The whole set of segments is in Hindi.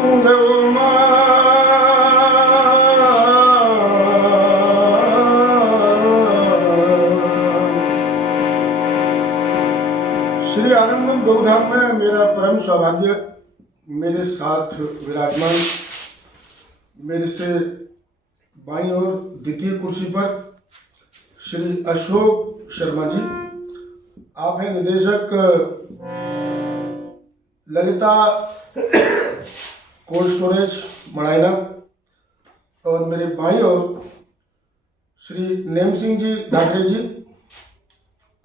गौ श्री आनंदम गौधाम में मेरा परम सौभाग्य मेरे साथ विराजमान, मेरे से बाईं ओर द्वितीय कुर्सी पर श्री अशोक शर्मा जी। आप हैं निदेशक ललिता कोल्ड स्टोरेज मड़ाइना। और मेरे बाईं ओर श्री नेम सिंह जी धाकरे जी,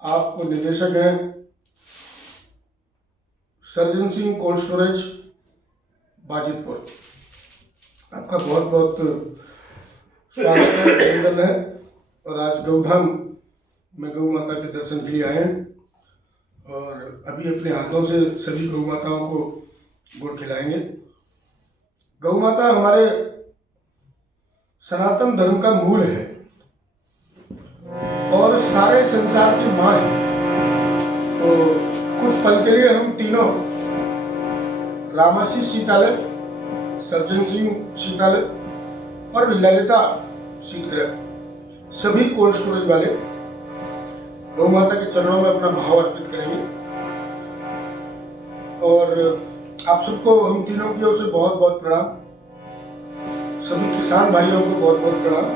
आप निदेशक हैं surgeon Singh cold storage Bajitpur. आपका बहुत बहुत स्वागत है, अभिनंदन है। और आज गौधाम में गौ माता के दर्शन के लिए आए हैं और अभी अपने हाथों से सभी गौ माताओं को गुड़ खिलाएंगे। गौ माता हमारे सनातन धर्म का मूल है और सारे संसार की माँ है। तो कुछ पल के लिए हम तीनों रामासी शीतालय, सर्जन सिंह शीतालय और ललिता शीतगृह, सभी कोल्ड स्टोरेज वाले गौ माता के चरणों में अपना भाव अर्पित करेंगे। और आप सबको हम तीनों की ओर से बहुत बहुत प्रणाम। सभी किसान भाइयों को बहुत बहुत प्रणाम।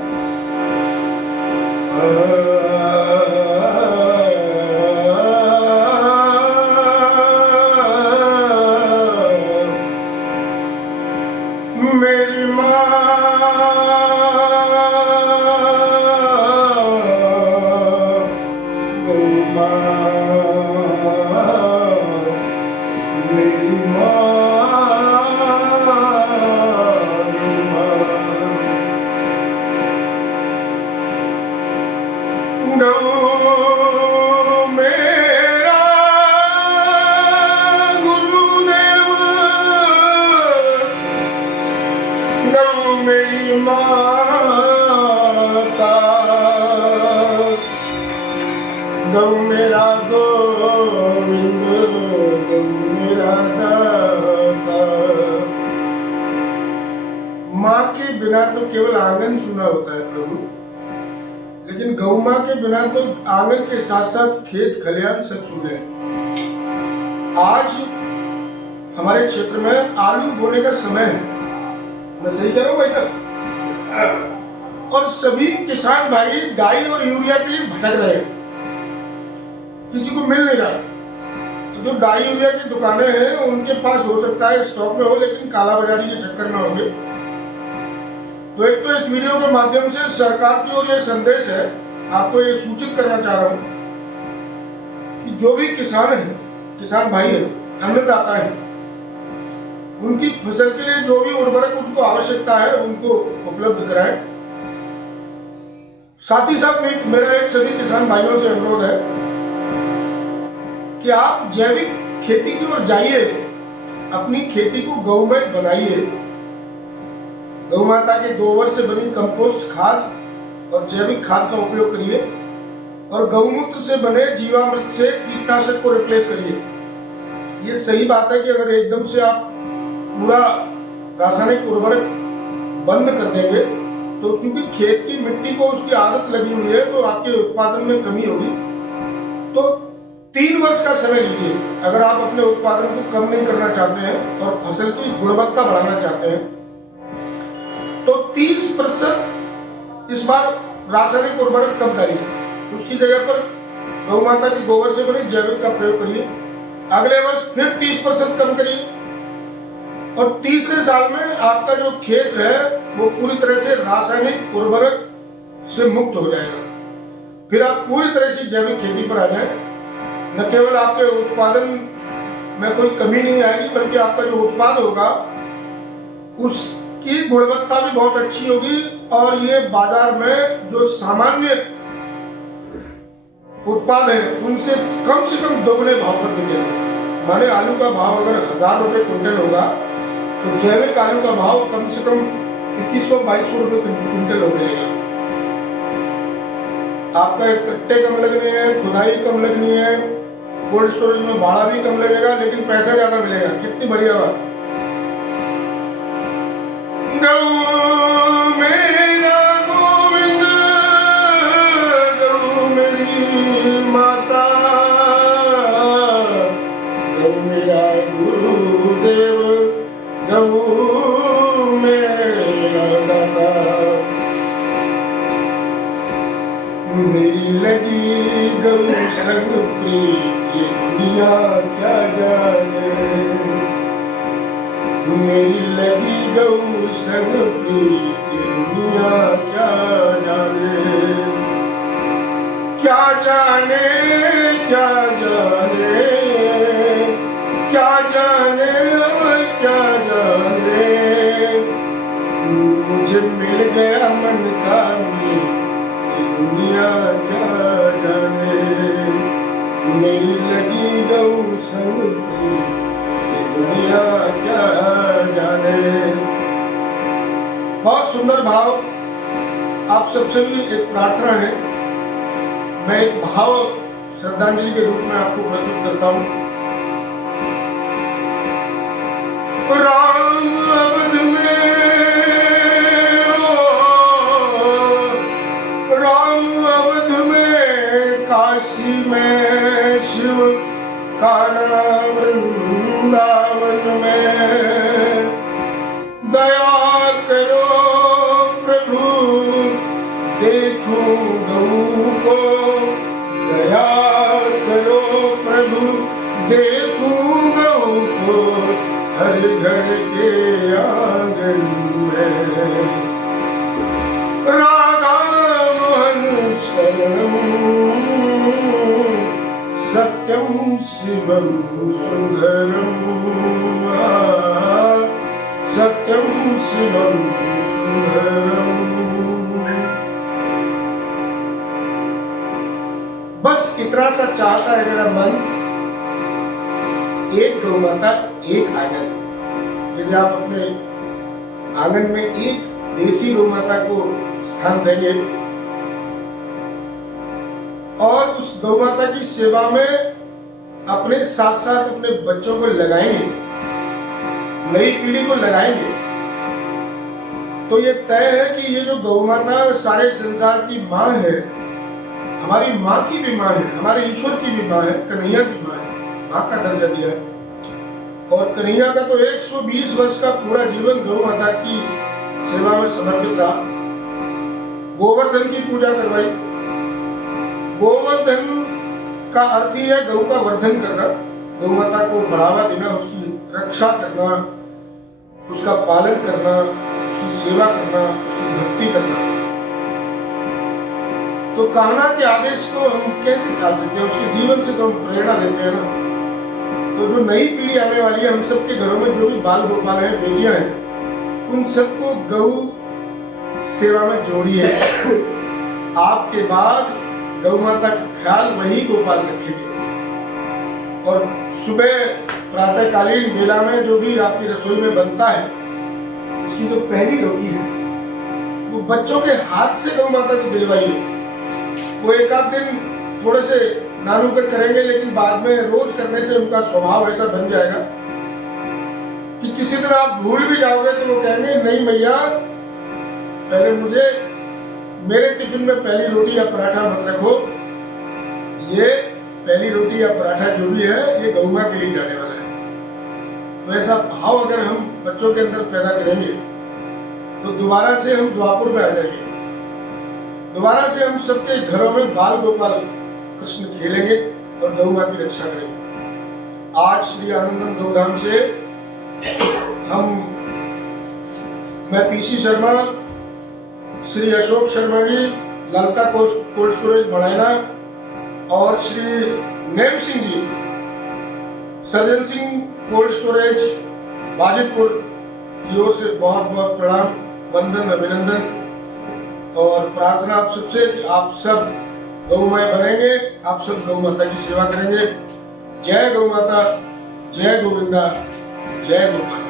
मेरी माँ गौ माँ, मेरी माँ गौ मेरा गुरुदेव, गौ मेरी माता, गौ मेरा गोविंद, गौ मेरा दाता। माँ के बिना तो केवल आंगन सुना होता है प्रभु, लेकिन गौ माँ के बिना तो आंगन के साथ साथ खेत खलिहान सब सुने। आज हमारे क्षेत्र में आलू बोने का समय है, मैं सही कह रहा हूँ भाई साहब? और सभी किसान भाई डाई और यूरिया के लिए भटक रहे हैं, किसी को मिल नहीं रहा। जो डाई यूरिया की दुकानें हैं उनके पास हो सकता है स्टॉक में हो, लेकिन काला बाजारी के चक्कर में होंगे। तो एक तो इस वीडियो के माध्यम से सरकार की ओर ये संदेश है, आपको ये सूचित करना चाह रहा हूँ कि जो भी किसान है, किसान भाई है, अन्नदाता है, उनकी फसल के लिए जो भी उर्वरक उनको आवश्यकता है उनको उपलब्ध कराएं। साथ ही साथ मेरा एक सभी किसान भाइयों से अनुरोध है कि आप जैविक खेती की ओर जाइए, अपनी खेती को गौमय बनाइए। गौ माता के गोबर से बनी कंपोस्ट खाद और जैविक खाद का उपयोग करिए और गौमूत्र से बने जीवामृत से कीटनाशक को रिप्लेस करिए। ये सही बात है कि अगर एकदम से आप पूरा रासायनिक उर्वरक बंद कर देंगे तो चूंकि खेत की मिट्टी को उसकी आदत लगी हुई है तो आपके उत्पादन में कमी होगी। तो 3 वर्ष का समय लीजिए अगर आप अपने उत्पादन को कम नहीं करना चाहते हैं और फसल की गुणवत्ता बढ़ाना चाहते हैं। तो 30% इस बार रासायनिक उर्वरक कम डालिए, उसकी जगह पर गौ माता के गोबर से बने जैविक का प्रयोग करिए। अगले वर्ष फिर 30% कम करिए और तीसरे साल में आपका जो खेत है वो पूरी तरह से रासायनिक उर्वरक से मुक्त हो जाएगा। फिर आप पूरी तरह से जैविक खेती पर आ जाएं। न केवल आपके उत्पादन में कोई कमी नहीं आएगी, बल्कि आपका जो उत्पाद होगा उसकी गुणवत्ता भी बहुत अच्छी होगी और ये बाजार में जो सामान्य उत्पाद है उनसे कम दोगुने भाव पर बिकेंगे। माने आलू का भाव अगर 1000 रुपये क्विंटल होगा तो जैविक आलू का भाव कम से कम 2100-2200 रुपये क्विंटल हो मिलेगा। आपका एक कट्टे कम लगने हैं, खुदाई कम लगनी है, कोल्ड स्टोरेज में भाड़ा भी कम लगेगा, लेकिन पैसा ज्यादा मिलेगा। कितनी बढ़िया बात। गौ मेरा गोविंद, गौ मेरी माता, गौ मेरा गुरुदेव, गौ मेरा दाता। मेरी लगी गौ संग प्रीत ये दुनिया क्या जाने, मेरी लगी गौ संग प्रीत ये दुनिया क्या जाने, क्या जाने, क्या जाने, क्या जाने, क्या जाने। मुझे मिल गया मन का मीत ये दुनिया क्या जाने, मेरी लगी गौ संग प्रीत ये दुनिया क्या जाने। बहुत सुंदर भाव। आप सबसे भी एक प्रार्थना है, मैं एक भाव श्रद्धांजलि के रूप में आपको प्रस्तुत करता हूं। राम अवध में, राम अवध में, काशी में शिव कान्हा वृंदावन में, दया करो प्रभु देखूं गौ को, दया करो प्रभु देखूं गौ को, हर घर के आंगन में। राधा मोहन शरणम सत्यम शिवम सुंदरम, सत्यम शिवम सुंदरम। बस इतना सा चाहता है मेरा मन, एक गौ माता एक आंगन। यदि आप अपने आंगन में एक देसी गौ माता को स्थान देंगे और उस गौ माता की सेवा में अपने साथ साथ अपने बच्चों को लगाएंगे, नई पीढ़ी को लगाएंगे, तो ये तय है कि ये जो गौ माता सारे संसार की माँ है, हमारी माँ की भी माँ है, हमारे ईश्वर की भी माँ है, कन्हैया की माँ है, माँ का दर्जा दिया है। और कन्हैया का तो 120 वर्ष का पूरा जीवन गौ माता की सेवा में समर्पित रहा। गोवर्धन की पूजा करवाई। गोवर्धन का अर्थ ही है गौ का वर्धन करना, गौ माता को बढ़ावा देना, उसकी रक्षा करना, उसका पालन करना, उसकी सेवा करना, उसकी भक्ति करना। तो कान्हा के आदेश को हम कैसे टाल सकते हैं? उसके जीवन से तो हम प्रेरणा लेते हैं ना। तो जो नई पीढ़ी आने वाली है, हम सबके घरों में जो भी बाल गोपाल हैं, बेटियां हैं, उन सबको गौ सेवा में जोड़िए। आपके बाद गौ माता का ख्याल वही गोपाल रखेंगे। और सुबह प्रातःकालीन बेला में जो भी आपकी रसोई में बनता है, उसकी जो पहली रोटी है वो बच्चों के हाथ से गौ माता को दिलवाइए। वो एक आध दिन थोड़े से नानुकर करेंगे, लेकिन बाद में रोज करने से उनका स्वभाव ऐसा बन जाएगा कि किसी दिन आप भूल भी जाओगे तो वो कहेंगे नहीं मैया, पहले मुझे मेरे टिफिन में पहली रोटी या पराठा मत रखो, ये पहली रोटी या पराठा जो भी है ये गौ माँ के लिए जाने वाला है। तो ऐसा भाव अगर हम बच्चों के अंदर पैदा करेंगे तो दोबारा से हम द्वापुर में आ जाएंगे। दोबारा से हम सबके घरों में बाल गोपाल कृष्ण खेलेंगे और गौ माँ की रक्षा करेंगे। आज श्री आनंदम गौधाम से मैं PC Sharma, Shri Ashok Sharma ji, Lalta cold storage Madaina और श्री नेम सिंह जी, सर्जन सिंह कोल्ड स्टोरेज बाजितपुर की ओर से बहुत बहुत प्रणाम, वंदन, अभिनंदन और प्रार्थना आप सबसे कि आप सब गौमय बनेंगे, आप सब गौ माता की सेवा करेंगे। जय गौ माता, जय गोविंदा, जय गोपाल।